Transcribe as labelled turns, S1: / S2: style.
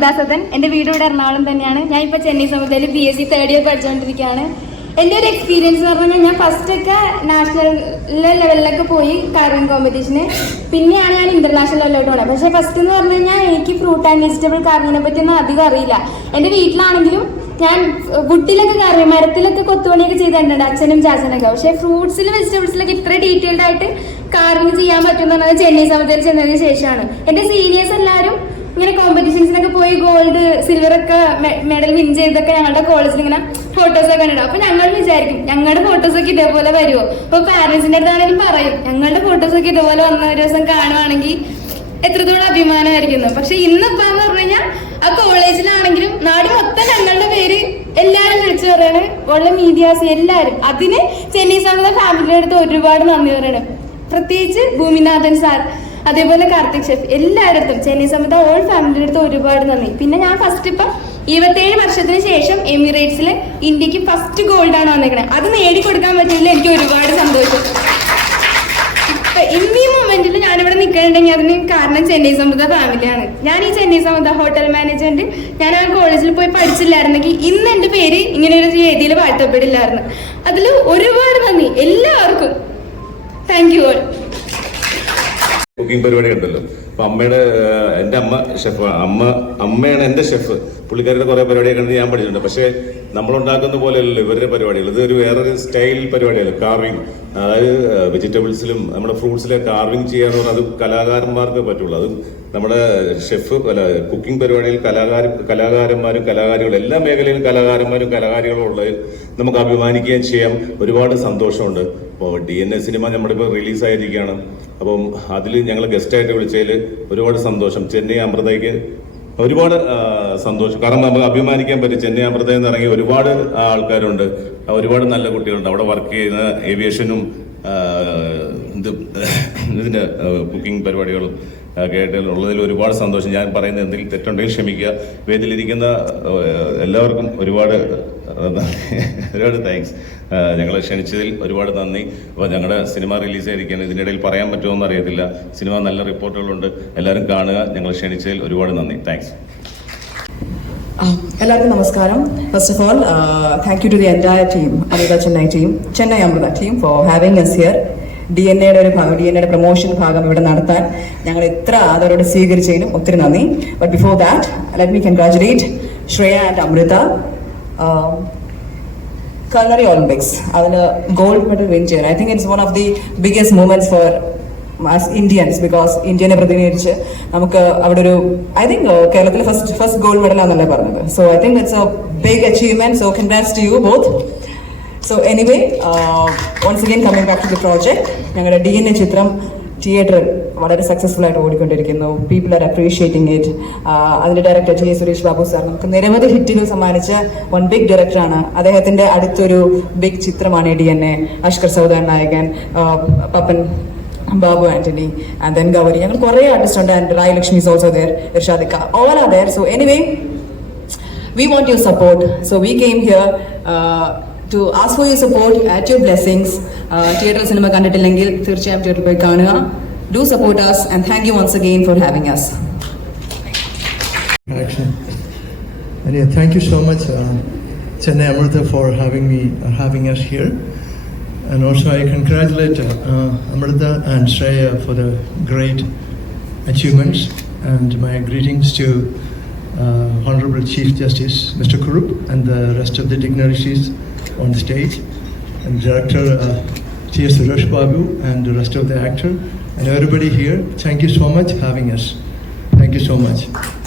S1: അമൃതാസദൻ എന്റെ വീട് ഇവിടെ എറണാകുളം തന്നെയാണ്. ഞാൻ ഇപ്പൊ Chennai സമുദായിൽ B S C third year പഠിച്ചുകൊണ്ടിരിക്കുകയാണ് എന്റെ ഒരു എക്സ്പീരിയൻസ് എന്ന് പറഞ്ഞാൽ ഞാൻ ഫസ്റ്റ് ഒക്കെ നാഷണൽ ലെവലിലൊക്കെ പോയി കാറിംഗ് കോമ്പറ്റീഷന് പിന്നെയാണ് ഞാൻ ഇന്റർനാഷണൽ ലെവലിലോട്ട് പോണത്. പക്ഷെ ഫസ്റ്റ് എന്ന് പറഞ്ഞു കഴിഞ്ഞാൽ എനിക്ക് ഫ്രൂട്ട് ആൻഡ് വെജിറ്റബിൾ കാറിങ്ങിനെ പറ്റിയൊന്നും അധികം അറിയില്ല. എന്റെ വീട്ടിലാണെങ്കിലും ഞാൻ വുഡിലൊക്കെ കയറി മരത്തിലൊക്കെ കൊത്തുപണിയൊക്കെ ചെയ്തിട്ടുണ്ട് അച്ഛനും ചാച്ചനൊക്കെ. പക്ഷെ ഫ്രൂട്ട്സിലും വെജിറ്റബിൾസിലൊക്കെ ഇത്ര ഡീറ്റെയിൽഡ് ആയിട്ട് കാർവിംഗ് ചെയ്യാൻ പറ്റുന്ന ചെന്നൈ സമുദ്രത്തിൽ ചെന്നതിന് ശേഷമാണ്. എന്റെ സീനിയേഴ്സ് എല്ലാവരും ഇങ്ങനെ കോമ്പറ്റീഷൻസിനൊക്കെ പോയി ഗോൾഡ് സിൽവർ ഒക്കെ മെഡൽ വിൻ ചെയ്തൊക്കെ ഞങ്ങളുടെ കോളേജിൽ ഇങ്ങനെ ഫോട്ടോസ് ഒക്കെ ഉണ്ടാവും അപ്പൊ ഞങ്ങൾ വിചാരിക്കും ഞങ്ങളുടെ ഫോട്ടോസ് ഒക്കെ ഇതേപോലെ വരുമോ അപ്പൊ പാരന്റ്സിന്റെ അടുത്താണെങ്കിലും പറയും ഞങ്ങളുടെ ഫോട്ടോസ് ഒക്കെ ഇതുപോലെ വന്ന ഒരു ദിവസം കാണുവാണെങ്കിൽ എത്രത്തോളം അഭിമാനമായിരിക്കുന്നു. പക്ഷെ ഇന്നിപ്പോ എന്ന് പറഞ്ഞു കഴിഞ്ഞാൽ ആ കോളേജിലാണെങ്കിലും നാട് മൊത്തം ഞങ്ങളുടെ പേര് എല്ലാരും വിളിച്ചു പറയാണ്. ഉള്ള മീഡിയാസ് എല്ലാരും. അതിന് ചെന്നൈ സാറിന്റെ ഫാമിലിയുടെ അടുത്ത് ഒരുപാട് നന്ദി പറയണം. പ്രത്യേകിച്ച് ഭൂമിനാഥൻ സാർ. അതേപോലെ കാർത്തിക് ഷെഫ് എല്ലായിടത്തും ചെന്നൈ സമയത്ത് ഓൾ ഫാമിലിയുടെ അടുത്ത് ഒരുപാട് നന്ദി. പിന്നെ ഞാൻ ഫസ്റ്റ് ഇപ്പം ഇരുപത്തേഴ് വർഷത്തിന് ശേഷം എമിറേറ്റ്സിൽ ഇന്ത്യയ്ക്ക് ഫസ്റ്റ് ഗോൾഡ് ആണ് വന്നേക്കണത് അത് നേടിക്കൊടുക്കാൻ പറ്റില്ല എനിക്ക് ഒരുപാട് സന്തോഷം. ഇപ്പൊ ഇന്നീ മൊമെന്റിൽ ഞാനിവിടെ നിൽക്കണുണ്ടെങ്കിൽ അതിന് കാരണം ചെന്നൈ സമുദ്ര ഫാമിലിയാണ് ഞാൻ ഈ ചെന്നൈ സമുദ്ര ഹോട്ടൽ മാനേജ്മെന്റ് ഞാൻ ആ കോളേജിൽ പോയി പഠിച്ചില്ലായിരുന്നെങ്കിൽ ഇന്ന് എന്റെ പേര് ഇങ്ങനെ ഒരു രീതിയിൽ വാഴ്ത്തപ്പെടില്ലായിരുന്നു. അതിൽ ഒരുപാട് നന്ദി. എല്ലാവർക്കും. താങ്ക് യു ഓൾ
S2: കുക്കിംഗ് പരിപാടി ഉണ്ടല്ലോ അപ്പൊ അമ്മയുടെ എന്റെ അമ്മ ഷെഫ് അമ്മ അമ്മയാണ് എന്റെ ഷെഫ് പുള്ളിക്കാരുടെ കുറെ പരിപാടിയൊക്കെ ഉണ്ട് ഞാൻ പഠിച്ചിട്ടുണ്ട്. പക്ഷേ നമ്മൾ ഉണ്ടാക്കുന്ന പോലെയല്ലല്ലോ ഇവരുടെ പരിപാടികൾ. ഇത് ഒരു വേറൊരു സ്റ്റൈൽ പരിപാടിയല്ല കാർവിങ് അതായത് വെജിറ്റബിൾസിലും നമ്മുടെ ഫ്രൂട്ട്സിലെ കാർവിങ് ചെയ്യാന്ന് പറഞ്ഞാൽ അത് കലാകാരന്മാർക്ക് പറ്റുള്ളൂ. അത് നമ്മുടെ ഷെഫ് അല്ല കുക്കിംഗ് പരിപാടിയിൽ കലാകാര കലാകാരന്മാരും കലാകാരികളും എല്ലാ മേഖലയിലും കലാകാരന്മാരും കലാകാരികളും ഉള്ളത് നമുക്ക് അഭിമാനിക്കുകയും ചെയ്യാം. ഒരുപാട് സന്തോഷമുണ്ട്. അപ്പോൾ ഡി എൻ എ സിനിമ നമ്മളിപ്പോൾ റിലീസായിരിക്കുകയാണ്. അപ്പം അതിൽ ഞങ്ങൾ ഗസ്റ്റായിട്ട് വിളിച്ചതിൽ ഒരുപാട് സന്തോഷം. ചെന്നൈ അമൃതയ്ക്ക് ഒരുപാട് സന്തോഷം. കാരണം നമുക്ക് അഭിമാനിക്കാൻ പറ്റും. ചെന്നൈ അമൃത എന്ന് ഇറങ്ങിയ ഒരുപാട് ആൾക്കാരുണ്ട്. ഒരുപാട് നല്ല കുട്ടികളുണ്ട്. അവിടെ വർക്ക് ചെയ്യുന്ന ഏവിയേഷനും ഇത് ഇതിന്റെ കുക്കിംഗ് പരിപാടികളും ഉള്ളതിൽ ഒരുപാട് സന്തോഷം. ഞാൻ പറയുന്ന എന്തെങ്കിലും തെറ്റുണ്ടെങ്കിൽ ക്ഷമിക്കുക. വേദിയിലിരിക്കുന്ന എല്ലാവർക്കും ഒരുപാട് ഒരുപാട് താങ്ക്സ് ഞങ്ങളെ ക്ഷണിച്ചതിൽ ഒരുപാട് നന്ദി. അപ്പോൾ ഞങ്ങളുടെ സിനിമ റിലീസ് ആയിരിക്കുകയാണ് ഇതിനിടയിൽ പറയാൻ പറ്റുമോ അറിയത്തില്ല. സിനിമ നല്ല റിപ്പോർട്ടുകളുണ്ട്. എല്ലാവരും കാണുക. ഞങ്ങളെ ക്ഷണിച്ചതിൽ ഒരുപാട് നന്ദി. താങ്ക്സ്
S3: എല്ലാവർക്കും നമസ്കാരം. First of all thank you to the entire team Amrita Chennai team Chennai Amrita team for having us here D N എയുടെ ഒരു ഭാഗം ഡി എൻ എയുടെ പ്രൊമോഷൻ ഭാഗം ഇവിടെ നടത്താൻ ഞങ്ങൾ എത്ര ആദരോടെ സ്വീകരിച്ചതിനും ഒത്തിരി നന്ദി. But before that let me congratulate Shreya and Amrita culinary Olympics അതിന് ഗോൾഡ് മെഡൽ വിൻ ചെയ്യാൻ I think it's one of the biggest moments for us Indians because ഇന്ത്യനെ പ്രതിനിധീകരിച്ച് നമുക്ക് അവിടെ ഒരു ഐ തിങ്ക് കേരളത്തിൽ ഫസ്റ്റ് ഫസ്റ്റ് ഗോൾഡ് മെഡൽ ആണെന്നല്ലേ പറഞ്ഞത്. So I think it's a big achievement so congrats to you both so anyway once again coming back to the project ഞങ്ങളുടെ D N A ചിത്രം തിയേറ്ററിൽ വളരെ സക്സസ്ഫുൾ ആയിട്ട് ഓടിക്കൊണ്ടിരിക്കുന്നു. People are appreciating it അതിന്റെ director എ സുരേഷ് ബാബു സാർ നമുക്ക് നിരവധി ഹിറ്റുകൾ സമ്മാനിച്ച വൺ ബിഗ് ഡയറക്ടറാണ് അദ്ദേഹത്തിന്റെ അടുത്തൊരു ബിഗ് ചിത്രമാണ് D N A Ashkar Saudan നായകൻ പപ്പൻ ബാബു ആന്റണി ആൻഡ് ദെൻ ഗൗരി ഞങ്ങൾ കുറേ ആർട്ടിസ്റ്റ് ഉണ്ട് and Rai Lakshmi is also there ഇർഷാദിക്ക all are there so anyway we want your support so we came here uh, to ask for your support, at your blessings. Theatre cinema കണ്ടിട്ടില്ലെങ്കിൽ തീർച്ചയായും തിയേറ്ററിൽ പോയി കാണുക do support us and thank you once again for having us.
S4: Action. And yeah, thank you so much, uh, Chennai Amrita, for having me, uh, having us here. And also, I congratulate uh, uh, Amrita and Shreya for the great achievements. And my greetings to uh, Honorable Chief Justice Mr. Kurup and the rest of the dignitaries on stage, and Director uh, T.S. Suresh Babu and the rest of the actor, and everybody here. Thank you so much for having us. Thank you so much.